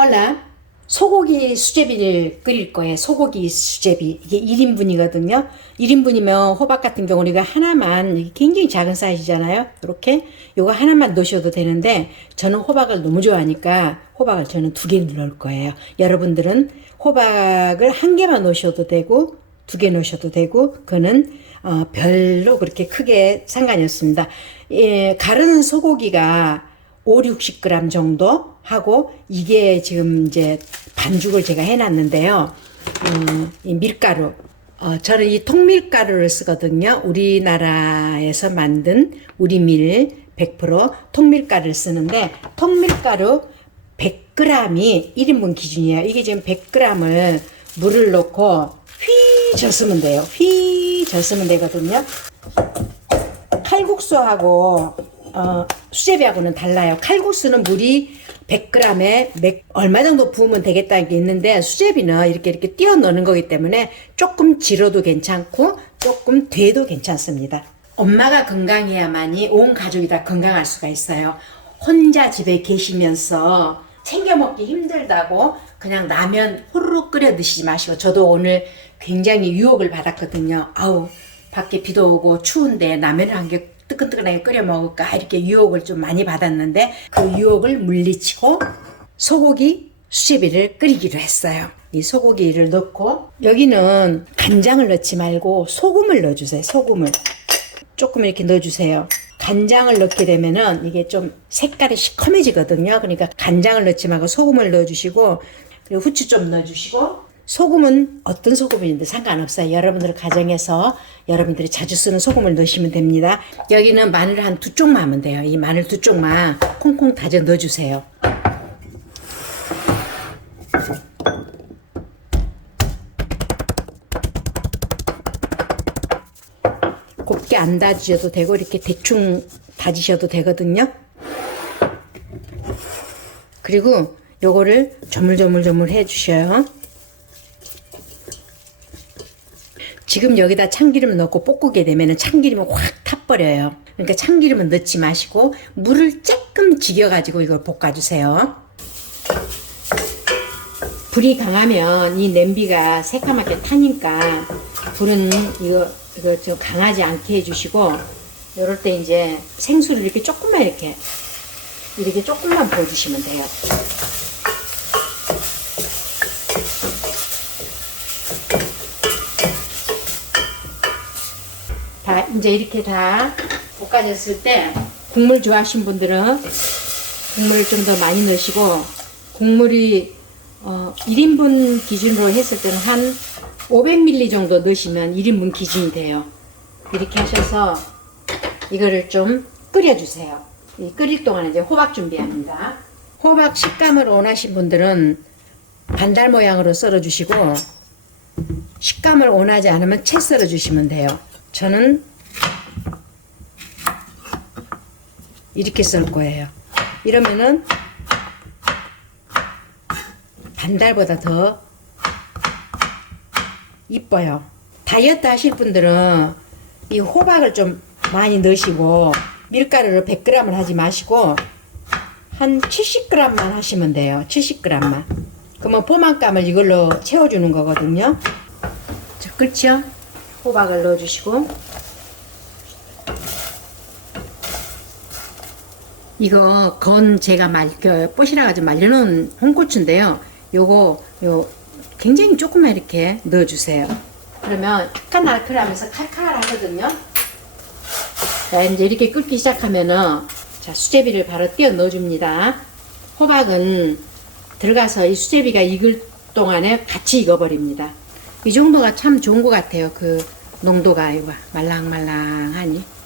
올라 소고기 수제비를 끓일 거예요. 소고기 수제비. 이게 1인분이거든요. 1인분이면 호박 같은 경우는 이거 하나만 굉장히 작은 사이즈잖아요. 이렇게 요거 하나만 넣으셔도 되는데 저는 호박을 너무 좋아하니까 호박을 저는 두 개 넣을 거예요. 여러분들은 호박을 한 개만 넣으셔도 되고 두 개 넣으셔도 되고 그거는 어, 별로 그렇게 크게 상관이 없습니다. 예, 가르는 소고기가 5, 60g 정도 하고 이게 지금 이제 반죽을 제가 해놨는데요. 어, 이 밀가루. 어, 저는 이 통밀가루를 쓰거든요. 우리나라에서 만든 우리 밀 100% 통밀가루를 쓰는데 통밀가루 100g이 1인분 기준이에요. 이게 지금 100g을 물을 넣고 휘 젓으면 돼요. 휘 젓으면 되거든요. 칼국수하고 어, 수제비하고는 달라요. 칼국수는 물이 100g에 몇, 얼마 정도 부으면 되겠다는 게 있는데 수제비는 이렇게 이렇게 띄어 넣는 거기 때문에 조금 질어도 괜찮고 조금 돼도 괜찮습니다. 엄마가 건강해야만이 온 가족이 다 건강할 수가 있어요. 혼자 집에 계시면서 챙겨 먹기 힘들다고 그냥 라면 호로록 끓여 드시지 마시고 저도 오늘 굉장히 유혹을 받았거든요. 아우 밖에 비도 오고 추운데 라면을 한개 뜨끈뜨끈하게 끓여 먹을까 이렇게 유혹을 좀 많이 받았는데 그 유혹을 물리치고 소고기 수제비를 끓이기로 했어요. 이 소고기를 넣고 여기는 간장을 넣지 말고 소금을 넣어주세요. 소금을 조금 이렇게 넣어주세요. 간장을 넣게 되면은 이게 좀 색깔이 시커매지거든요. 그러니까 간장을 넣지 말고 소금을 넣어주시고 그리고 후추 좀 넣어주시고 소금은 어떤 소금인데 상관없어요. 여러분들 가정에서 여러분들이 자주 쓰는 소금을 넣으시면 됩니다. 여기는 마늘 한 두 쪽만 하면 돼요. 이 마늘 두 쪽만 콩콩 다져 넣어주세요. 곱게 안 다지셔도 되고 이렇게 대충 다지셔도 되거든요. 그리고 요거를 조물조물조물 해주셔요. 지금 여기다 참기름을 넣고 볶게 되면 참기름이 확 타버려요. 그러니까 참기름은 넣지 마시고 물을 조금 지겨가지고 이걸 볶아주세요. 불이 강하면 이 냄비가 새까맣게 타니까 불은 이거 이거 좀 강하지 않게 해주시고 이럴 때 이제 생수를 이렇게 조금만 이렇게 이렇게 조금만 부어주시면 돼요. 다 이제 이렇게 다 볶아졌을 때 국물 좋아하시는 분들은 국물을 좀 더 많이 넣으시고 국물이 어, 1인분 기준으로 했을 때는 한 500ml 정도 넣으시면 1인분 기준이 돼요. 이렇게 하셔서 이거를 좀 끓여주세요. 이 끓일 동안 이제 호박 준비합니다. 호박 식감을 원하신 분들은 반달 모양으로 썰어주시고 식감을 원하지 않으면 채 썰어주시면 돼요. 저는 이렇게 썰 거예요. 이러면은 반달보다 더 이뻐요. 다이어트 하실 분들은 이 호박을 좀 많이 넣으시고 밀가루를 100g을 하지 마시고 한 70g만 하시면 돼요. 70g만. 그러면 포만감을 이걸로 채워주는 거거든요. 자, 그렇죠? 호박을 넣어주시고 이거 건 제가 말, 그, 뽀시라가지고 말려놓은 홍고추인데요. 요거, 요, 굉장히 조금만 이렇게 넣어주세요. 그러면 약간 날크하면서 칼칼하거든요. 자, 이제 이렇게 끓기 시작하면은, 자, 수제비를 바로 띄어 넣어줍니다. 호박은 들어가서 이 수제비가 익을 동안에 같이 익어버립니다. 이 정도가 참 좋은 것 같아요. 그 농도가, 이거 말랑말랑하니.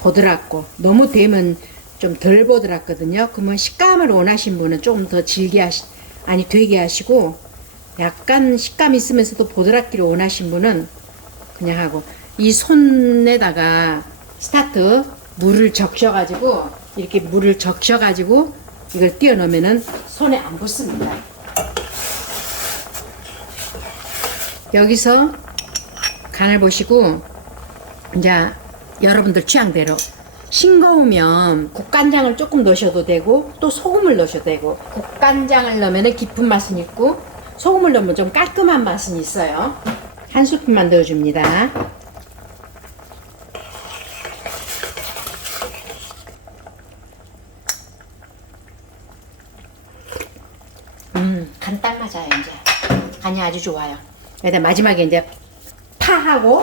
보드랍고 너무 되면 좀 덜 보드랍거든요. 그러면 식감을 원하신 분은 조금 더 질게 하시 아니 되게 하시고 약간 식감 있으면서도 보드랍기를 원하신 분은 그냥 하고 이 손에다가 스타트 물을 적셔가지고 이렇게 물을 적셔가지고 이걸 띄워 넣으면은 손에 안 붙습니다. 여기서 간을 보시고 이제 여러분들 취향대로 싱거우면 국간장을 조금 넣으셔도 되고 또 소금을 넣으셔도 되고 국간장을 넣으면 깊은 맛은 있고 소금을 넣으면 좀 깔끔한 맛은 있어요. 한 스푼만 넣어줍니다. 음, 간딱 맞아요, 이제. 간이 아주 좋아요. 일단 마지막에 이제 파하고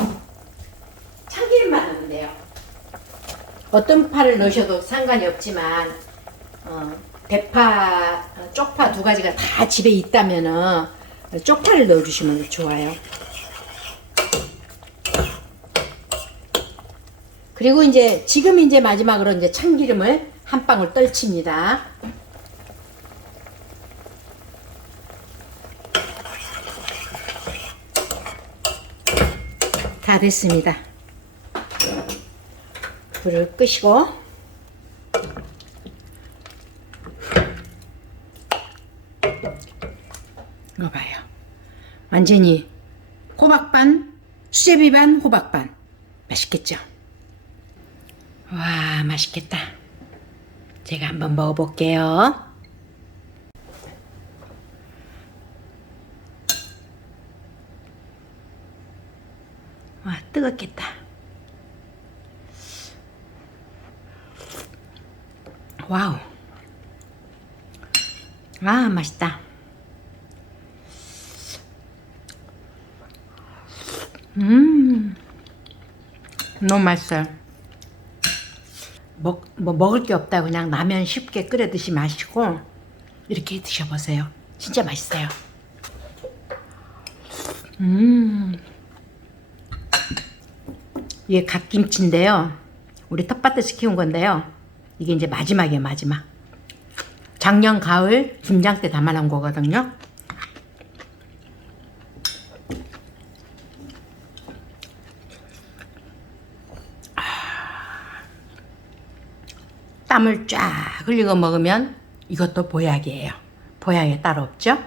참기름만 넣으면 돼요. 어떤 파를 넣으셔도 상관이 없지만, 어, 대파, 어, 쪽파 두 가지가 다 집에 있다면은 쪽파를 넣어주시면 좋아요. 그리고 이제 지금 이제 마지막으로 이제 참기름을 한 방울 떨칩니다. 다 됐습니다. 불을 끄시고 이거 봐요. 완전히 호박 반, 수제비 반, 호박 반. 맛있겠죠? 와, 맛있겠다. 제가 한번 먹어볼게요. 와, 뜨겁겠다. 와우. 아, 맛있다. 음, 너무 맛있어요. 먹, 뭐 먹을 게 없다 그냥 라면 쉽게 끓여 드시 마시고 이렇게 드셔보세요. 진짜 맛있어요. 음, 이게 갓김치인데요. 우리 텃밭에서 키운 건데요. 이게 이제 마지막이에요, 마지막. 작년 가을 김장 때 담아놓은 거거든요. 땀을 쫙 흘리고 먹으면 이것도 보약이에요. 보약이 따로 없죠?